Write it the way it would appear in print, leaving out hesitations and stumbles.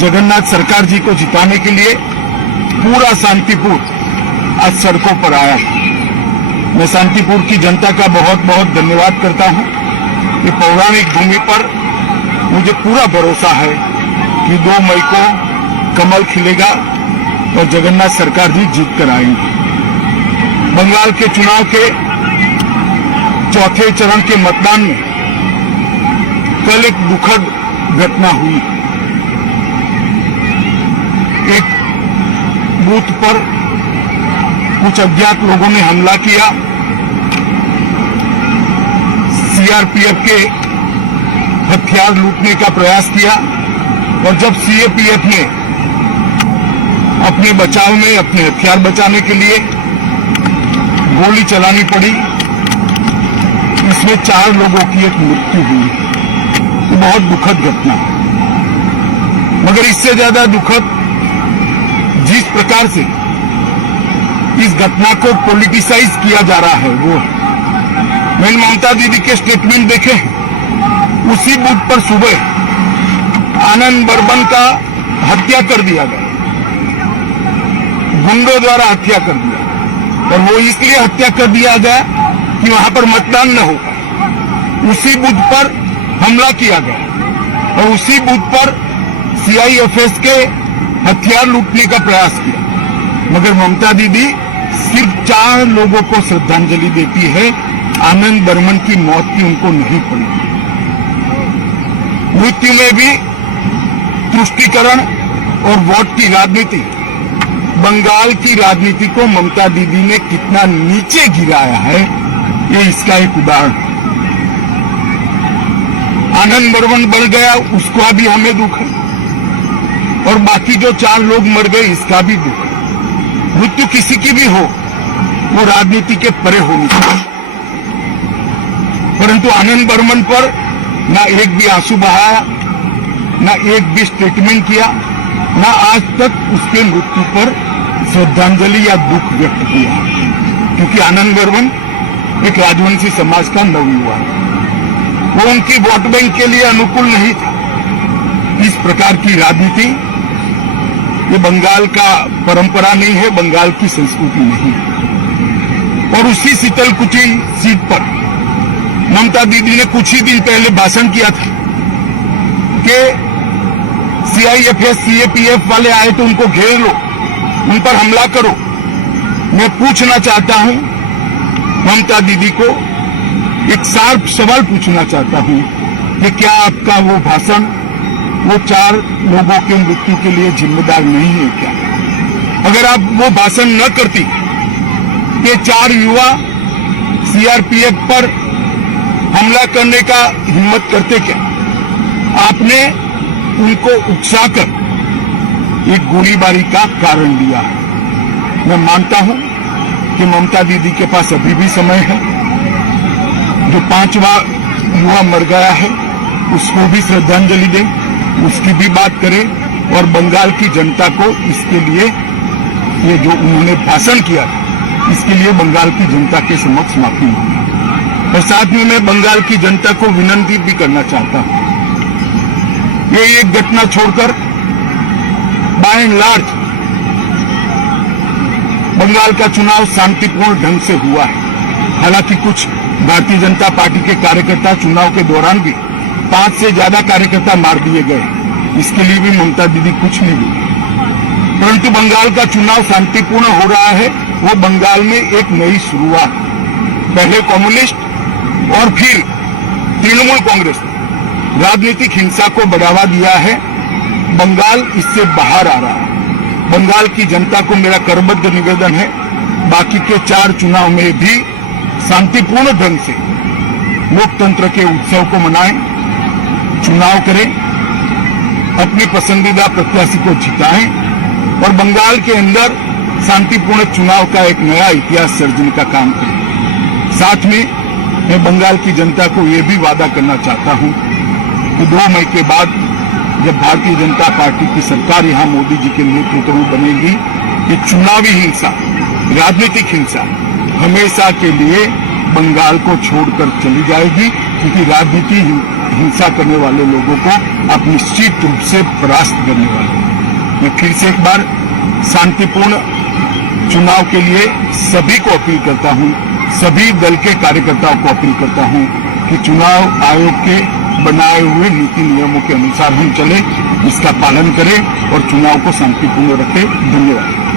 जगन्नाथ सरकार जी को जिताने के लिए पूरा शांतिपुर आज सड़कों पर आया। मैं शांतिपुर की जनता का बहुत बहुत धन्यवाद करता हूं कि पौराणिक भूमि पर मुझे पूरा भरोसा है कि 2 मई को कमल खिलेगा और जगन्नाथ सरकार जी जीत कर आएंगे। बंगाल के चुनाव के चौथे चरण के मतदान में कल एक दुखद घटना हुई। एक बूथ पर कुछ अज्ञात लोगों ने हमला किया। सीआरपीएफ के हथियार लूटने का प्रयास किया और जब सीआरपीएफ ने अपने बचाव में अपने हथियार बचाने के लिए गोली चलानी पड़ी, इसमें 4 लोगों की एक मृत्यु हुई। ये बहुत दुखद घटना है। मगर इससे ज्यादा दुखद जिस प्रकार से इस घटना को पॉलिटिसाइज किया जा रहा है वो है। मैंने ममता दीदी के स्टेटमेंट देखे, उसी बूथ पर सुबह आनंद बर्मन का हत्या कर दिया गया, गुंडों द्वारा हत्या कर दिया, और वो इसलिए हत्या कर दिया गया कि वहां पर मतदान न हो पाए। उसी बूथ पर हमला किया गया और उसी बूथ पर सीआईएफएस के हथियार लूटने का प्रयास किया। मगर ममता दीदी सिर्फ 4 लोगों को श्रद्धांजलि देती है, आनंद बर्मन की मौत की उनको नहीं पड़ी। मृत्यु में भी तुष्टीकरण और वोट की राजनीति, बंगाल की राजनीति को ममता दीदी ने कितना नीचे गिराया है, ये इसका एक उदाहरण है। आनंद बर्मन मर गया, उसका भी हमें दुख है, और बाकी जो 4 लोग मर गए इसका भी दुख है। मृत्यु किसी की भी हो, वो राजनीति के परे होनी चाहिए। परंतु आनंद बर्मन पर ना एक भी आंसू बहाया, ना एक भी स्टेटमेंट किया, ना आज तक उसके मृत्यु पर श्रद्धांजलि या दुख व्यक्त किया। क्योंकि आनंद बर्मन एक राजवंशी समाज का नवयुवा है, वो उनकी वोट बैंक के लिए अनुकूल नहीं था। इस प्रकार की राजनीति ये बंगाल का परंपरा नहीं है, बंगाल की संस्कृति नहीं है। और उसी शीतलकुची सीट पर ममता दीदी ने कुछ ही दिन पहले भाषण किया था कि सीआईएफएस सीएपीएफ वाले आए तो उनको घेर लो, उन पर हमला करो। मैं पूछना चाहता हूं ममता दीदी को, एक शार्प सवाल पूछना चाहता हूं कि क्या आपका वो भाषण वो 4 लोगों के मृत्यु के लिए जिम्मेदार नहीं है क्या? अगर आप वो भाषण न करती कि 4 युवा सीआरपीएफ पर हमला करने का हिम्मत करते क्या? आपने उनको उकसाकर एक गोलीबारी का कारण दिया। मैं मानता हूं कि ममता दीदी के पास अभी भी समय है। जो 5वां युवा मर गया है उसको भी श्रद्धांजलि दें, उसकी भी बात करें, और बंगाल की जनता को इसके लिए ये जो उन्होंने भाषण किया इसके लिए बंगाल की जनता के समक्ष माफी मांगी। और साथ में मैं बंगाल की जनता को विनती भी करना चाहता हूं, ये एक घटना छोड़कर बाय एंड लार्ज बंगाल का चुनाव शांतिपूर्ण ढंग से हुआ है। हालांकि कुछ भारतीय जनता पार्टी के कार्यकर्ता चुनाव के दौरान भी 5 से ज्यादा कार्यकर्ता मार दिए गए, इसके लिए भी ममता दीदी कुछ नहीं बोली। परंतु बंगाल का चुनाव शांतिपूर्ण हो रहा है, वो बंगाल में एक नई शुरुआत। पहले कम्युनिस्ट और फिर तृणमूल कांग्रेस ने राजनीतिक हिंसा को बढ़ावा दिया है। बंगाल इससे बाहर आ रहा है। बंगाल की जनता को मेरा करबद्ध निवेदन है, बाकी के 4 चुनाव में भी शांतिपूर्ण ढंग से लोकतंत्र के उत्सव को मनाएं, चुनाव करें, अपने पसंदीदा प्रत्याशी को जिताएं और बंगाल के अंदर शांतिपूर्ण चुनाव का एक नया इतिहास सर्जने का काम करें। साथ में मैं बंगाल की जनता को ये भी वादा करना चाहता हूं कि 2 मई के बाद जब भारतीय जनता पार्टी की सरकार यहां मोदी जी के नेतृत्व में बनेगी, ये चुनावी हिंसा, राजनीतिक हिंसा हमेशा के लिए बंगाल को छोड़कर चली जाएगी। क्योंकि राजनीति हिंसा करने वाले लोगों को आप निश्चित रूप से परास्त करने वाले हैं। मैं फिर से एक बार शांतिपूर्ण चुनाव के लिए सभी को अपील करता हूं, सभी दल के कार्यकर्ताओं को अपील करता हूं कि चुनाव आयोग के बनाए हुए नीति नियमों के अनुसार हम चले, इसका पालन करें और चुनाव को शांतिपूर्ण रखें। धन्यवाद।